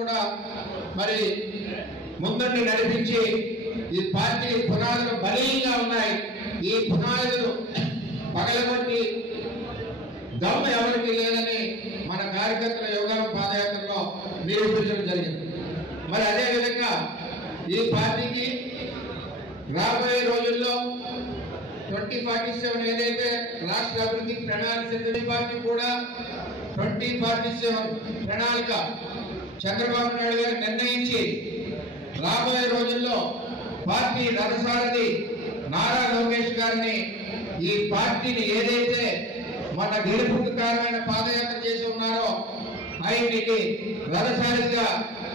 కూడా మరి ముందుండి నడిపించి ఈ పార్టీ పునాదులు బలీయంగా ఉన్నాయి. ఈ పునాదులు పగలగొట్టి దమ్ము ఎవరికి లేదని మన కార్యకర్తల యోగాల పాదయాత్రలో నిరూపించడం జరిగింది. మరి అదేవిధంగా ఈ పార్టీకి రాబోయే రోజుల్లో 2047 ఏదైతే రాష్ట్ర అభివృద్ధి ప్రణాళిక పార్టీ కూడా 2047 ప్రణాళిక చంద్రబాబు నాయుడు గారు నిర్ణయించి రాబోయే రోజుల్లో పార్టీ రథసారథి నారా లోకేష్ గారిని ఈ పార్టీని ఏదైతే మన గెలుపుకు కారణమైన పాదయాత్ర చేసి ఉన్నారో ఆయనకి రథసారథిగా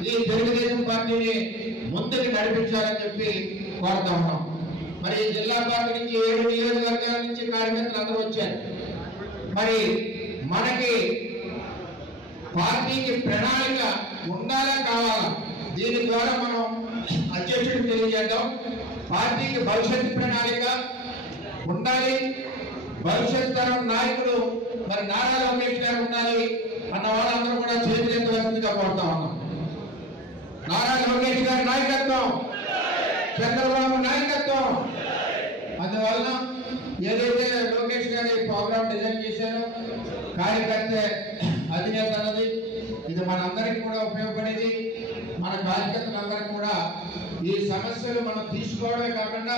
ఈ తెలుగుదేశం పార్టీని ముందుకు నడిపించాలని చెప్పి కోరుతా ఉన్నాం. మరి జిల్లా పార్టీ నుంచి 7 నియోజకవర్గాల నుంచి కార్యకర్తలు అందరూ వచ్చారు. మరి మనకి పార్టీకి ప్రణాళిక ఉండాలా కావాలా, దీని ద్వారా మనం అధ్యక్షుడికి తెలియజేద్దాం. పార్టీకి భవిష్యత్తు ప్రణాళిక ఉండాలి. భవిష్యత్ తరం నాయకుడు మరి నారా లోకేష్ గారు ఉండాలి అన్న వాళ్ళందరూ కూడా చేతులెత్తవలసిందిగా కోరుతా ఉన్నాం. నారా లోకేష్ గారి నాయకత్వం, చంద్రబాబు నాయకత్వం. అందువలన ఏదైతే లోకేష్ గారి ప్రోగ్రామ్ డిజైన్ చేశారో కార్యకర్త అధినేత అన్నది ఇది మనందరికీ కూడా ఉపయోగపడేది. మన కార్యకర్తలందరికీ కూడా ఈ సమస్యలు మనం తీసుకోవడమే కాకుండా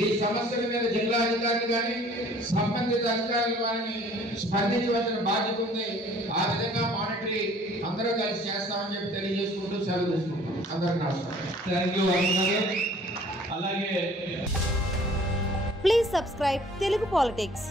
ఈ సమస్యల మీద జిల్లా అధికారులు కానీ సంబంధిత అధికారులు కానీ స్పందించవలసిన బాధ్యత ఉంది. ఆ విధంగా మానిటరీ అందరూ కలిసి చేస్తామని చెప్పి తెలియజేసుకుంటూ సెలవు తీసుకుంటాం. అందరికీ నమస్కారం. Thank you. అలాగే ప్లీజ్ సబ్స్క్రైబ్ తెలుగు పాలిటిక్స్.